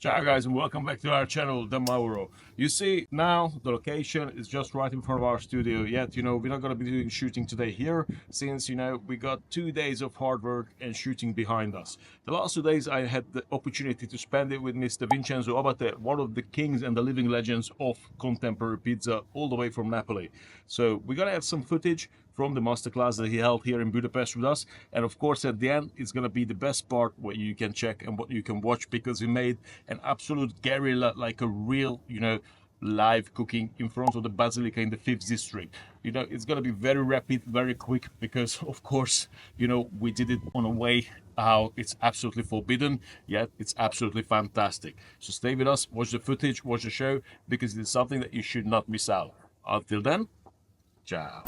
Ciao guys and welcome back to our channel, the Mauro. You see, now the location is just right in front of our studio. Yet, we're not going to be doing shooting today here since, we got 2 days of hard work and shooting behind us. The last 2 days I had the opportunity to spend it with Mr. Vincenzo Abbate, one of the kings and the living legends of contemporary pizza, all the way from Napoli. So we're going to have some footage from the masterclass that he held here in Budapest with us, and of course at the end it's going to be the best part what you can check and what you can watch, because we made an absolute guerrilla, like a real live cooking in front of the Basilica in the 5th district. It's going to be very rapid, very quick, because of course we did it on a way how it's absolutely forbidden, yet it's absolutely fantastic. So stay with us, watch the footage, watch the show, because it's something that you should not miss out. Until then, ciao.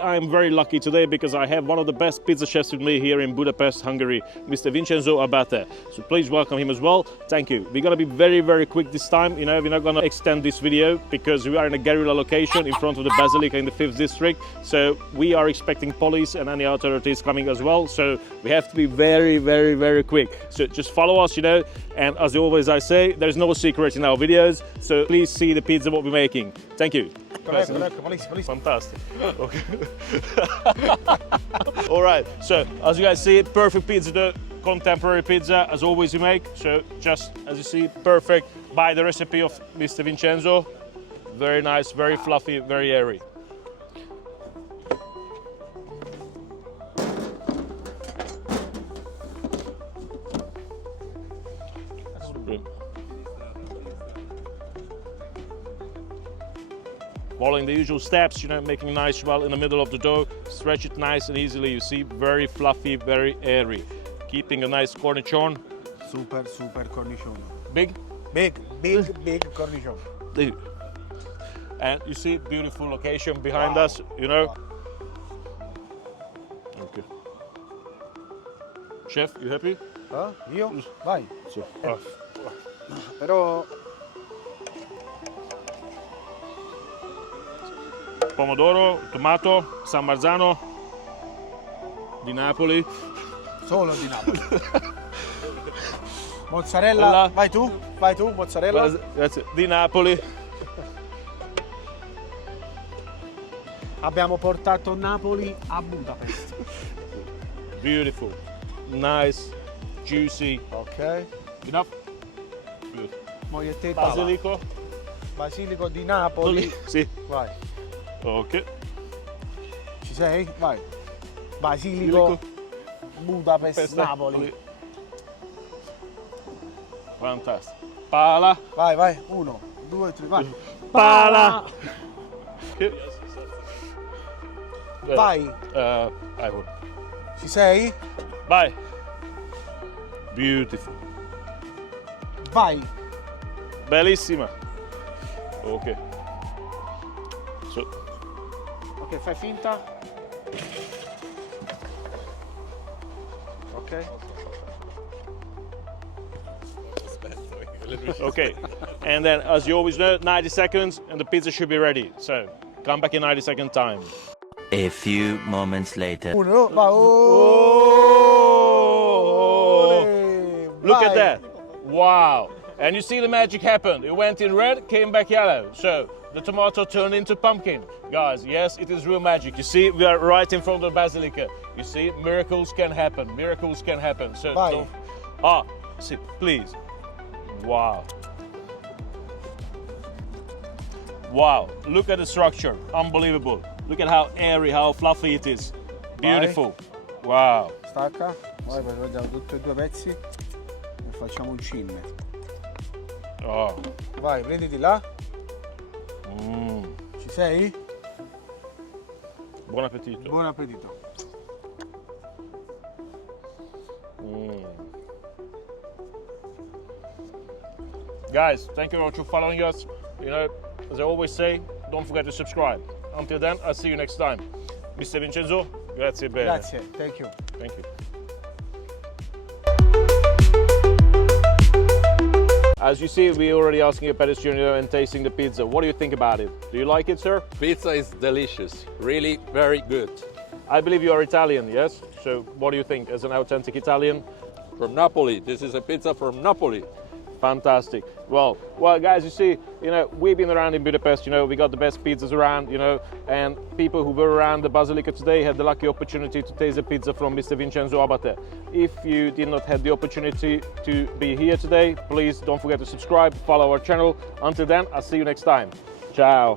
I'm very lucky today because I have one of the best pizza chefs with me here in Budapest, Hungary, Mr. Vincenzo Abbate. So please welcome him as well. Thank you. We're going to be very, very quick this time. We're not going to extend this video because we are in a guerrilla location in front of the Basilica in the 5th district. So we are expecting police and any authorities coming as well. So we have to be very, very, very quick. So just follow us, and as always I say, there's no secret in our videos. So please see the pizza what we're making. Thank you. Police. Fantastic. Okay. All right. So as you guys see, perfect pizza dough, contemporary pizza as always we make. So just as you see, perfect by the recipe of Mr. Vincenzo. Very nice, very fluffy, very airy. Following the usual steps, making nice well in the middle of the dough, stretch it nice and easily, you see, very fluffy, very airy. Keeping a nice cornichon. Super cornichon. Big? Big cornichon. Big. And you see, beautiful location behind us, Okay. Chef, you happy? Io? Vai. So, Però... Pomodoro, tomato, San Marzano di Napoli. Solo di Napoli. Mozzarella, vai tu, mozzarella. Grazie. Di Napoli. Abbiamo portato Napoli a Budapest. Beautiful, nice, juicy. Ok. Enough. Good. Mogliette Basilico di Napoli. Sì. Vai. Ok. Ci sei? Vai. Basilico. Budapest, Napoli. Fantastico. Pala. Vai. 1, 2, 3, vai. Pala. Vai. I Ci sei? Vai. Beautiful. Vai. Bellissima. Ok. So. Ok, fai finta. Ok. Okay, and then as you always know, 90 seconds and the pizza should be ready. So come back in 90-second time. A few moments later. Uno, va. Look at that. Wow. And you see the magic happened. It went in red, came back yellow. So the tomato turned into pumpkin. Guys, yes, it is real magic. You see, we are right in front of the Basilica. You see, miracles can happen. Miracles can happen. So see, please. Wow. Wow, look at the structure. Unbelievable. Look at how airy, how fluffy it is. Beautiful. Wow. Stacca. Poi prendiamo tutti e due pezzi e facciamo un cinne. Oh. Vai, prenditi là. Mm. Ci sei? Buon appetito. Buon appetito. Guys, thank you very much for following us. You know, as I always say, don't forget to subscribe. Until then, I'll see you next time. Mr. Vincenzo, grazie bene. Grazie, thank you. Thank you. As you see, we're already asking a pedestrian and tasting the pizza. What do you think about it? Do you like it, sir? Pizza is delicious, really very good. I believe you are Italian, yes? So what do you think as an authentic Italian? From Napoli, this is a pizza from Napoli. Fantastic. Well, guys, you see, you know, we've been around in Budapest, you know, we got the best pizzas around, you know, and people who were around the Basilica today had the lucky opportunity to taste a pizza from Mr. Vincenzo Abbate. If you did not have the opportunity to be here today, please don't forget to subscribe, follow our channel. Until then, I'll see you next time. Ciao.